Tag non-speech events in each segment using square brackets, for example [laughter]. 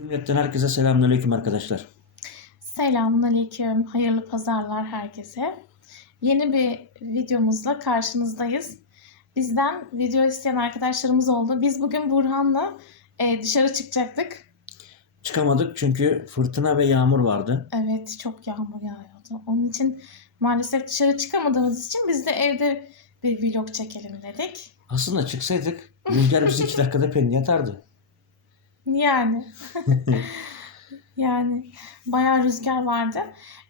Cümletten herkese selamünaleyküm arkadaşlar. Selamünaleyküm. Hayırlı pazarlar herkese. Yeni bir videomuzla karşınızdayız. Bizden video isteyen arkadaşlarımız oldu. Biz bugün Burhan'la e, dışarı çıkacaktık. Çıkamadık çünkü fırtına ve yağmur vardı. Evet çok yağmur yağıyordu. Onun için maalesef dışarı çıkamadığımız için biz de evde bir vlog çekelim dedik. Aslında çıksaydık rüzgar bizi [laughs] iki dakikada penye atardı. Yani. [laughs] [laughs] yani bayağı rüzgar vardı.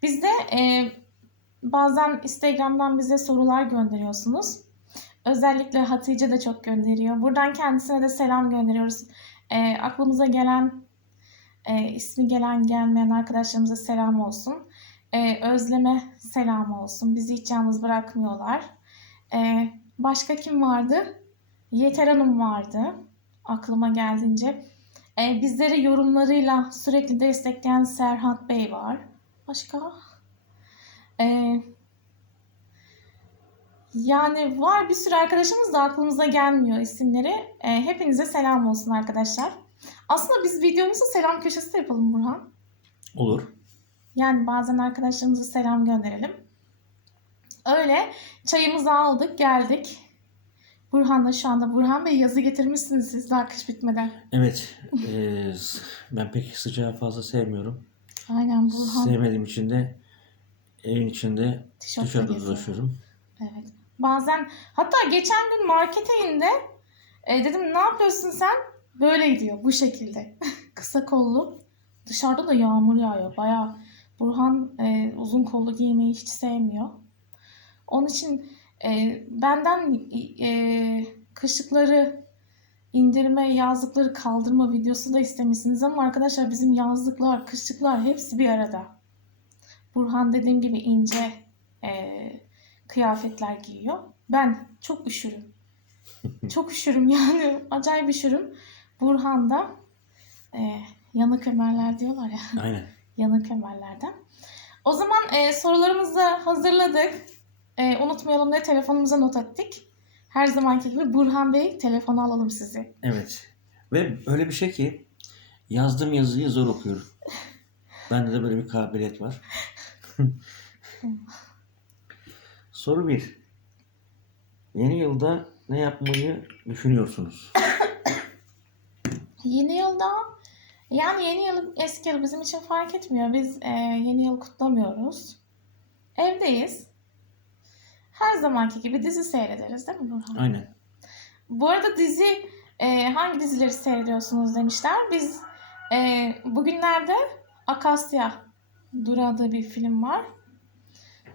Biz de e, bazen Instagram'dan bize sorular gönderiyorsunuz. Özellikle Hatice de çok gönderiyor. Buradan kendisine de selam gönderiyoruz. E, aklımıza gelen, e, ismi gelen gelmeyen arkadaşlarımıza selam olsun. E, Özleme selam olsun. Bizi hiç yalnız bırakmıyorlar. E, başka kim vardı? Yeter Hanım vardı. Aklıma geldiğince. E, bizleri yorumlarıyla sürekli destekleyen Serhat Bey var. Başka? E, yani var bir sürü arkadaşımız da aklımıza gelmiyor isimleri. E, hepinize selam olsun arkadaşlar. Aslında biz videomuzu selam köşesi de yapalım Burhan. Olur. Yani bazen arkadaşlarımıza selam gönderelim. Öyle çayımızı aldık geldik. Burhan'la şu anda Burhan Bey yazı getirmişsiniz siz daha kış bitmeden. Evet. eee, ben pek sıcağı fazla sevmiyorum. Aynen Burhan. Sevmediğim için de evin içinde dışarıda geziyor. dolaşıyorum. Evet. Bazen hatta geçen gün markete indi. E, dedim ne yapıyorsun sen? Böyle gidiyor bu şekilde. [laughs] Kısa kollu. Dışarıda da yağmur yağıyor. Bayağı Burhan e, uzun kollu giymeyi hiç sevmiyor. Onun için e, benden e, kışlıkları indirme, yazlıkları kaldırma videosu da istemişsiniz ama arkadaşlar bizim yazlıklar, kışlıklar hepsi bir arada. Burhan dediğim gibi ince e, kıyafetler giyiyor. Ben çok üşürüm. [laughs] çok üşürüm yani. Acayip üşürüm. Burhan da e, yanık ömerler diyorlar ya. Aynen. [laughs] yanık ömerlerden. O zaman e, sorularımızı hazırladık. E, unutmayalım ne telefonumuza not ettik. Her zamanki gibi Burhan Bey telefonu alalım sizi. Evet. Ve öyle bir şey ki yazdığım yazıyı zor okuyorum. [laughs] Bende de böyle bir kabiliyet var. [laughs] Soru 1. Yeni yılda ne yapmayı düşünüyorsunuz? [coughs] Yeni yılda yani yeni yıl eski yıl bizim için fark etmiyor. Biz e, yeni yıl kutlamıyoruz. Evdeyiz. Her zamanki gibi dizi seyrederiz değil mi Burhan? Aynen. Bu arada dizi e, hangi dizileri seyrediyorsunuz demişler. Biz e, bugünlerde Akasya Durağı diye bir film var.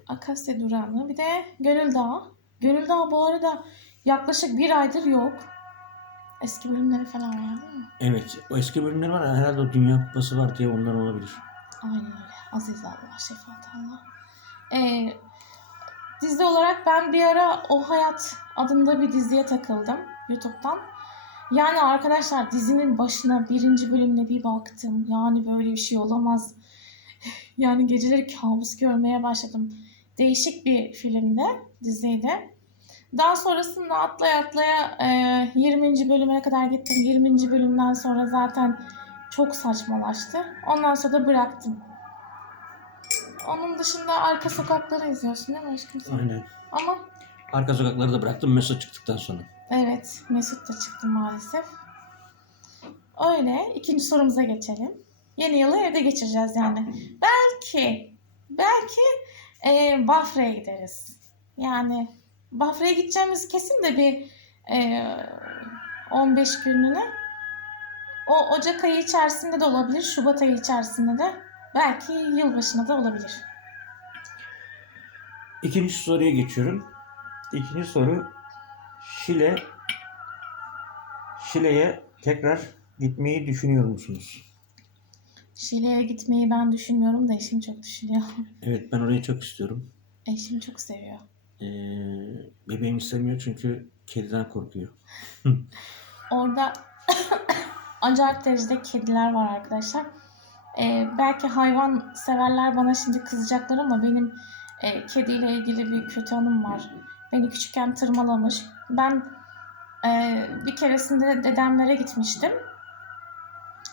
Akasya Durağı. Bir de Gönül Dağı. Gönül Dağı bu arada yaklaşık bir aydır yok. Eski bölümleri falan var değil mi? Evet. O eski bölümler var herhalde o Dünya Kupası var diye ondan olabilir. Aynen öyle. Aziz Allah, şefaat Allah. Ee, dizi olarak ben bir ara O Hayat adında bir diziye takıldım YouTube'dan. Yani arkadaşlar dizinin başına birinci bölümüne bir baktım. Yani böyle bir şey olamaz. [laughs] Yani geceleri kabus görmeye başladım. Değişik bir filmde, diziydi. Daha sonrasında atlaya atlaya e, 20. bölüme kadar gittim. 20. bölümden sonra zaten çok saçmalaştı. Ondan sonra da bıraktım. Onun dışında arka sokakları izliyorsun değil mi aşkım? sen? Aynen. Ama Arka sokakları da bıraktım Mesut çıktıktan sonra. evet Mesut da çıktı maalesef. Öyle. ikinci sorumuza geçelim. Yeni yılı evde geçireceğiz yani. Belki, belki e, Bafra'ya gideriz. Yani Bafra'ya gideceğimiz kesin de bir e, 15 günlüğüne. O Ocak ayı içerisinde de olabilir, Şubat ayı içerisinde de belki yılbaşına da olabilir. İkinci soruya geçiyorum. İkinci soru Şile Şile'ye tekrar gitmeyi düşünüyor musunuz? Şile'ye gitmeyi ben düşünmüyorum da eşim çok düşünüyor. [laughs] Evet ben orayı çok istiyorum. Eşim çok seviyor. Ee, bebeğim istemiyor çünkü kediden korkuyor. Orada [coughs] acayip derecede kediler var arkadaşlar. Ee, belki hayvan severler bana şimdi kızacaklar ama benim e, kediyle ilgili bir kötü anım var. Beni küçükken tırmalamış. Ben e, bir keresinde dedemlere gitmiştim.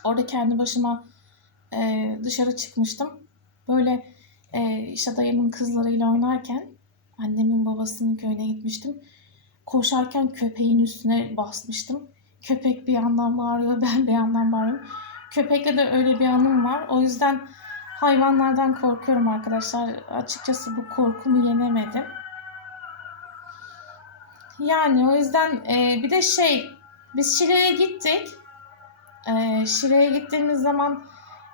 Orada kendi başıma e, dışarı çıkmıştım. Böyle e, işte dayımın kızlarıyla oynarken annemin babasının köyüne gitmiştim. Koşarken köpeğin üstüne basmıştım. Köpek bir yandan bağırıyor, [laughs] ben bir yandan bağırıyorum. Köpekle de öyle bir anım var. O yüzden hayvanlardan korkuyorum arkadaşlar. Açıkçası bu korkumu yenemedim. Yani o yüzden e, bir de şey biz Şile'ye gittik. E, Şile'ye gittiğimiz zaman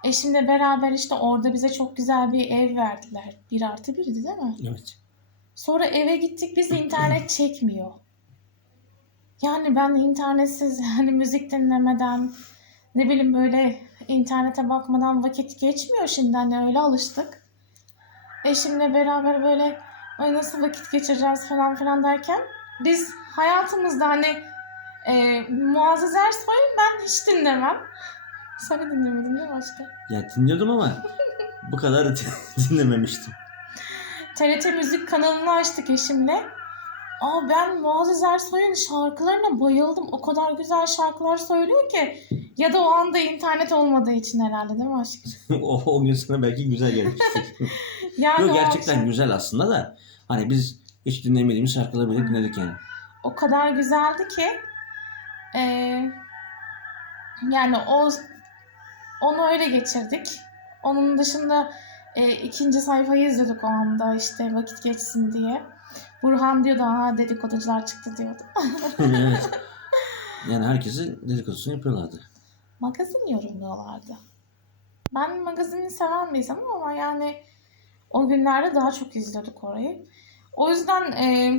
eşimle beraber işte orada bize çok güzel bir ev verdiler. Bir artı birdi değil mi? Evet. Sonra eve gittik biz internet çekmiyor. Yani ben internetsiz yani [laughs] müzik dinlemeden ne bileyim böyle internete bakmadan vakit geçmiyor şimdi hani öyle alıştık. Eşimle beraber böyle "Ay nasıl vakit geçireceğiz falan filan derken biz hayatımızda hani e, Muazzez Ersoy'u ben hiç dinlemem. [laughs] Sen de dinlemedin değil mi başka? Ya dinliyordum ama bu kadar [laughs] dinlememiştim. [laughs] TRT Müzik kanalını açtık eşimle. Aa ben Muazzez Ersoy'un şarkılarına bayıldım. O kadar güzel şarkılar söylüyor ki. Ya da o anda internet olmadığı için herhalde değil mi aşkım? [laughs] o, o gün sana belki güzel gelmiştir. [laughs] Yani Yok gerçekten akşam güzel aslında da hani biz hiç dinlemediğimiz şarkıları bile dinledik yani. o kadar güzeldi ki. eee, yani o onu öyle geçirdik. Onun dışında e, ikinci sayfayı izledik o anda işte vakit geçsin diye. Burhan diyordu ha dedikoducular çıktı diyordu. evet. [laughs] Yani herkesi dedikodusunu yapıyorlardı. magazin yorumluyorlardı. Ben magazini seven bir insanım ama yani o günlerde daha çok izliyorduk orayı. O yüzden e,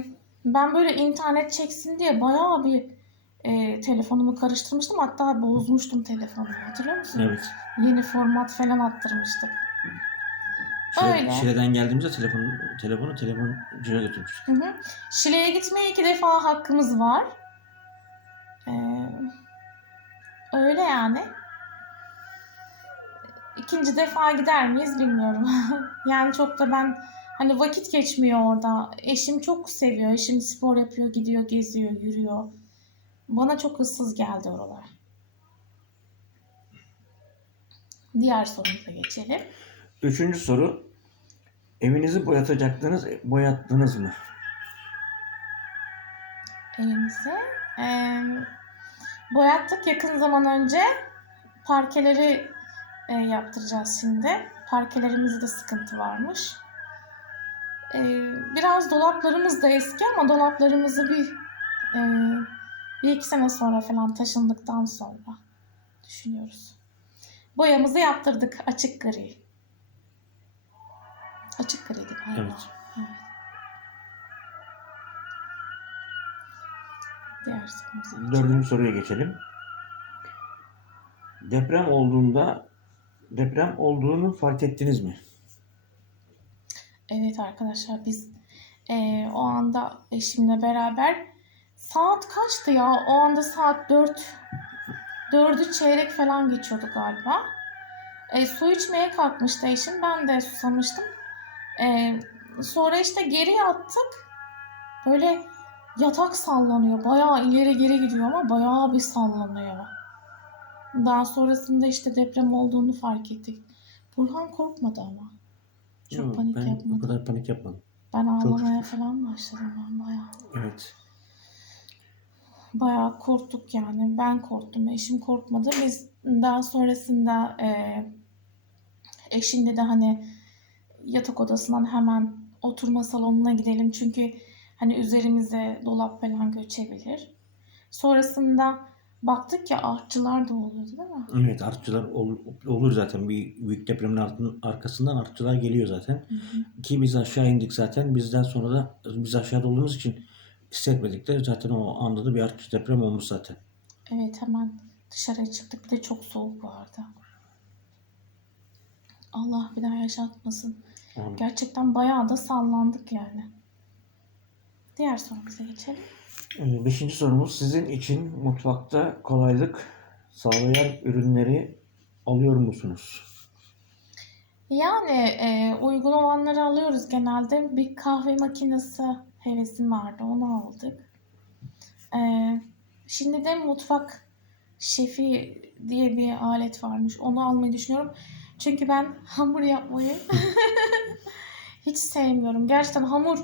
ben böyle internet çeksin diye bayağı bir e, telefonumu karıştırmıştım. Hatta bozmuştum telefonumu hatırlıyor musun? Evet. Yeni format falan attırmıştık. Şile, Öyle. Şile'den geldiğimizde telefonu telefonu telefoncuya götürmüştük. Hı hı. Şile'ye gitmeye iki defa hakkımız var. Ee, öyle yani. İkinci defa gider miyiz bilmiyorum. [laughs] yani çok da ben hani vakit geçmiyor orada. Eşim çok seviyor. Eşim spor yapıyor, gidiyor, geziyor, yürüyor. Bana çok ıssız geldi oralar. Diğer sorumuza geçelim. Üçüncü soru. Evinizi boyatacaktınız, boyattınız mı? elimize. Ee, boyattık yakın zaman önce. Parkeleri e, yaptıracağız şimdi. Parkelerimizde de sıkıntı varmış. Ee, biraz dolaplarımız da eski ama dolaplarımızı bir e, bir iki sene sonra falan taşındıktan sonra düşünüyoruz. Boyamızı yaptırdık açık gri. Açık griydi galiba. Evet. Diğer sorumuza. Dördüncü soruya geçelim. Deprem olduğunda deprem olduğunu fark ettiniz mi? Evet arkadaşlar biz eee, o anda eşimle beraber saat kaçtı ya? O anda saat 4 4'ü çeyrek falan geçiyordu galiba. E, su içmeye kalkmıştı eşim. Ben de susamıştım. E, sonra işte geri yattık. Böyle yatak sallanıyor. Bayağı ileri geri gidiyor ama bayağı bir sallanıyor. Daha sonrasında işte deprem olduğunu fark ettik. Burhan korkmadı ama. Çok Yok, panik ben yapmadı. o kadar panik yapmadım. Ben Çok ağlamaya falan başladım ben bayağı. Evet. Bayağı korktuk yani. Ben korktum. Eşim korkmadı. Biz daha sonrasında e, eşim dedi hani yatak odasından hemen oturma salonuna gidelim. Çünkü hani üzerimize dolap falan göçebilir. Sonrasında baktık ki artçılar da oluyordu değil mi? Evet artçılar ol- olur zaten. Bir büyük depremin altın- arkasından artçılar geliyor zaten. Hı hı. Ki biz aşağı indik zaten. Bizden sonra da biz aşağıda olduğumuz için hissetmedik de zaten o anda da bir artçı deprem olmuş zaten. Evet hemen dışarıya çıktık. Bir de çok soğuk vardı. Allah bir daha yaşatmasın. Yani Gerçekten bayağı da sallandık yani. Diğer sorumuza geçelim. Ee, Beşinci sorumuz sizin için mutfakta kolaylık sağlayan ürünleri alıyor musunuz? Yani e, uygun olanları alıyoruz genelde. Bir kahve makinesi hevesim vardı. Onu aldık. E, şimdi de mutfak şefi diye bir alet varmış. Onu almayı düşünüyorum. Çünkü ben hamur yapmayı [laughs] hiç sevmiyorum. Gerçekten hamur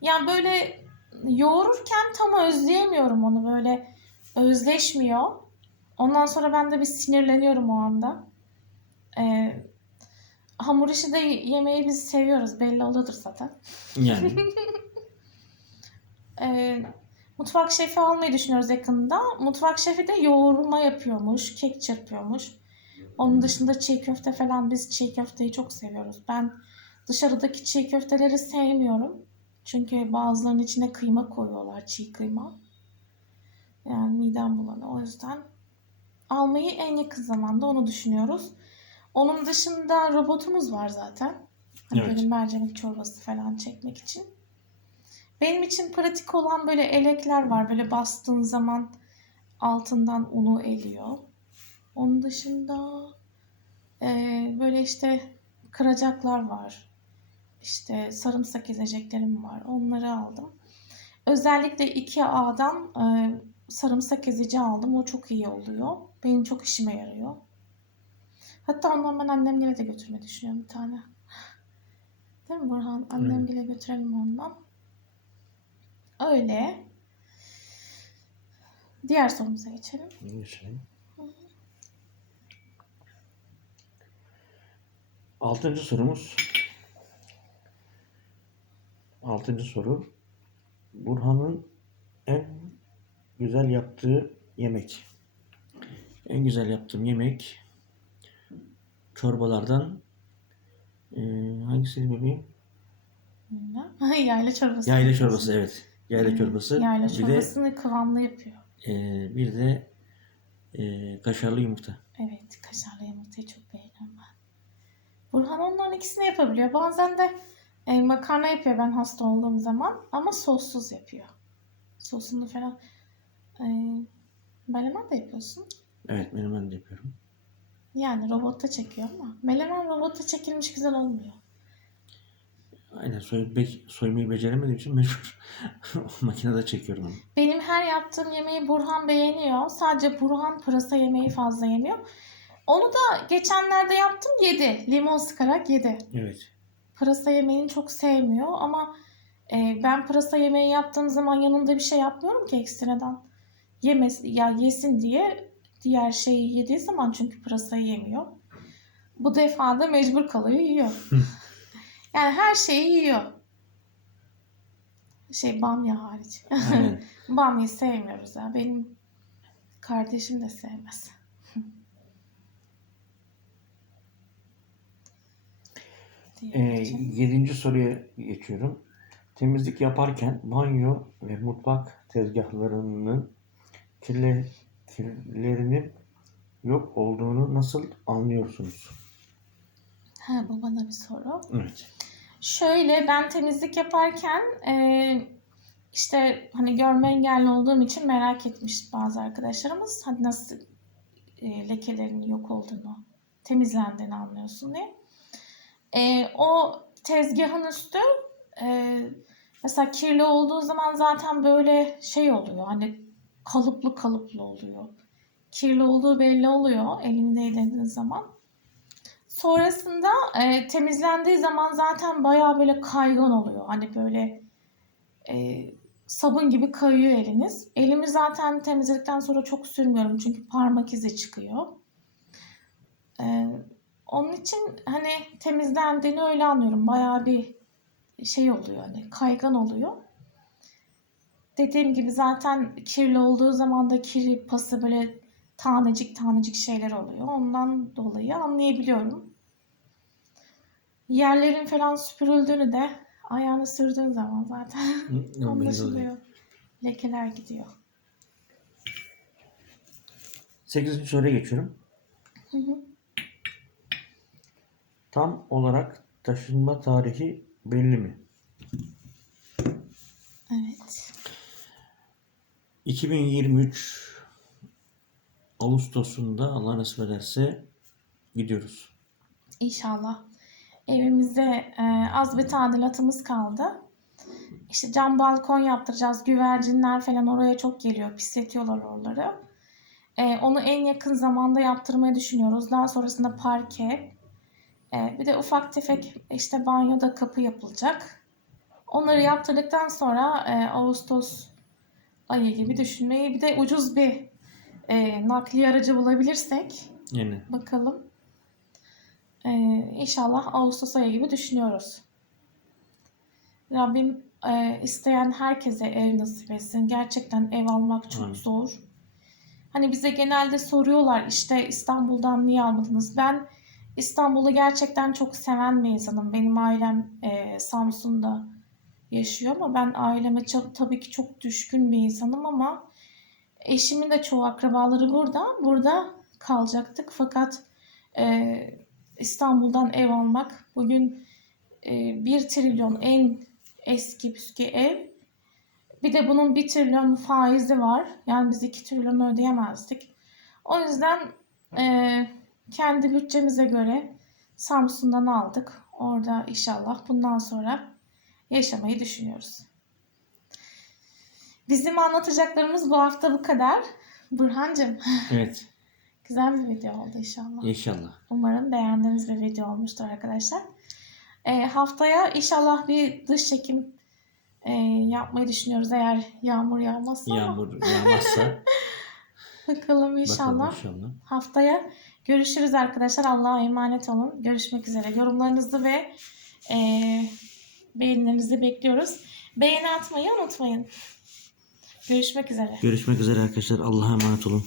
yani böyle yoğururken tam özleyemiyorum onu böyle özleşmiyor. Ondan sonra ben de bir sinirleniyorum o anda. Ee, hamur işi de yemeği biz seviyoruz. Belli oluyordur zaten. Yani [laughs] Ee, mutfak şefi almayı düşünüyoruz yakında. Mutfak şefi de yoğurma yapıyormuş, kek çırpıyormuş. Onun dışında çiğ köfte falan biz çiğ köfteyi çok seviyoruz. Ben dışarıdaki çiğ köfteleri sevmiyorum. Çünkü bazılarının içine kıyma koyuyorlar, çiğ kıyma. Yani midem bulanıyor. O yüzden almayı en yakın zamanda onu düşünüyoruz. Onun dışında robotumuz var zaten. Hani Evet. böyle mercimek çorbası falan çekmek için. Benim için pratik olan böyle elekler var. Böyle bastığın zaman altından unu eliyor. Onun dışında eee, böyle işte kıracaklar var. İşte sarımsak ezeceklerim var. Onları aldım. Özellikle Ikea'dan eee sarımsak ezici aldım. O çok iyi oluyor. Benim çok işime yarıyor. Hatta ondan ben annemgile de götürmeyi düşünüyorum bir tane. Değil mi Burhan? Annemgile götürelim ondan. Öyle. Diğer sorumuza geçelim. Geçelim. Altıncı sorumuz. Altıncı soru. Burhan'ın en güzel yaptığı yemek. En güzel yaptığım yemek çorbalardan eee hangisi bebeğim? [laughs] Yayla çorbası. Yayla çorbası evet. Yayla çorbası. Yayla bir de çorbasını kıvamlı yapıyor. eee, bir de eee, kaşarlı yumurta. Evet, kaşarlı yumurtayı çok ben. Burhan onların ikisini yapabiliyor. Bazen de e, makarna yapıyor ben hasta olduğum zaman ama sossuz yapıyor. Sosunu falan e, menemen de yapıyorsun. Evet menemen de yapıyorum. Yani robotta çekiyor ama menemen robotta çekilmiş güzel olmuyor. Aynen soy, be, soymayı beceremediğim için mecbur [laughs] makinede çekiyorum onu. Benim her yaptığım yemeği Burhan beğeniyor. Sadece Burhan pırasa yemeği fazla yemiyor. Onu da geçenlerde yaptım yedi. Limon sıkarak yedi. Evet. Pırasa yemeğini çok sevmiyor ama e, ben pırasa yemeği yaptığım zaman yanında bir şey yapmıyorum ki ekstradan. Yemes ya yesin diye diğer şeyi yediği zaman çünkü pırasayı yemiyor. Bu defa da mecbur kalıyor yiyor. [laughs] yani her şeyi yiyor. Şey bamya hariç. [laughs] Bamya sevmiyoruz ya. Benim kardeşim de sevmez. [laughs] Geçelim. yedinci soruya geçiyorum. Temizlik yaparken banyo ve mutfak tezgahlarının kirle, kirlerinin yok olduğunu nasıl anlıyorsunuz? Ha, bu bana bir soru. Evet. Şöyle ben temizlik yaparken e, işte hani görme engelli olduğum için merak etmiş bazı arkadaşlarımız. Hani nasıl e, lekelerin yok olduğunu, temizlendiğini anlıyorsun diye. E, o tezgahın üstü e, mesela kirli olduğu zaman zaten böyle şey oluyor. Hani kalıplı kalıplı oluyor. Kirli olduğu belli oluyor elini değdirdiğiniz zaman. Sonrasında e, temizlendiği zaman zaten bayağı böyle kaygan oluyor. Hani böyle e, sabun gibi kayıyor eliniz. Elimi zaten temizledikten sonra çok sürmüyorum çünkü parmak izi çıkıyor. E, onun için hani temizlendiğini öyle anlıyorum. Bayağı bir şey oluyor hani kaygan oluyor. Dediğim gibi zaten kirli olduğu zaman da kiri pası böyle tanecik tanecik şeyler oluyor. Ondan dolayı anlayabiliyorum. Yerlerin falan süpürüldüğünü de ayağını sürdüğün zaman zaten anlaşılıyor. Lekeler gidiyor. Sekizinci soruya geçiyorum. Hı hı. Tam olarak taşınma tarihi belli mi? Evet. 2023 Ağustos'unda Allah nasip ederse gidiyoruz. İnşallah. Evimize e, az bir tadilatımız kaldı. İşte cam balkon yaptıracağız. Güvercinler falan oraya çok geliyor. Pisletiyorlar oraları. E, onu en yakın zamanda yaptırmayı düşünüyoruz. Daha sonrasında parke. E, bir de ufak tefek işte banyoda kapı yapılacak. Onları yaptırdıktan sonra e, Ağustos ayı gibi düşünmeyi bir de ucuz bir e, nakliye aracı bulabilirsek Yani bakalım. E, inşallah Ağustos ayı gibi düşünüyoruz. Rabbim e, isteyen herkese ev nasip etsin. Gerçekten ev almak çok Amin. zor. Hani bize genelde soruyorlar işte İstanbul'dan niye almadınız? Ben İstanbul'u gerçekten çok seven bir insanım. Benim ailem e, Samsun'da yaşıyor ama ben aileme çok, tabii ki çok düşkün bir insanım ama eşimin de çoğu akrabaları burada. Burada kalacaktık fakat e, İstanbul'dan ev almak bugün e, 1 trilyon en eski püskü ev bir de bunun 1 trilyon faizi var. Yani biz 2 trilyon ödeyemezdik. O yüzden e, kendi bütçemize göre Samsun'dan aldık. Orada inşallah bundan sonra yaşamayı düşünüyoruz. Bizim anlatacaklarımız bu hafta bu kadar. Burhancığım evet [laughs] güzel bir video oldu inşallah. inşallah. Umarım beğendiğiniz bir video olmuştur arkadaşlar. E, haftaya inşallah bir dış çekim e, yapmayı düşünüyoruz eğer yağmur yağmazsa. Yağmur yağmazsa [laughs] Bakalım inşallah. bakalım inşallah. Haftaya görüşürüz arkadaşlar. Allah'a emanet olun. Görüşmek üzere. Yorumlarınızı ve e, beğenilerinizi bekliyoruz. Beğeni atmayı unutmayın. Görüşmek üzere. Görüşmek üzere arkadaşlar. Allah'a emanet olun.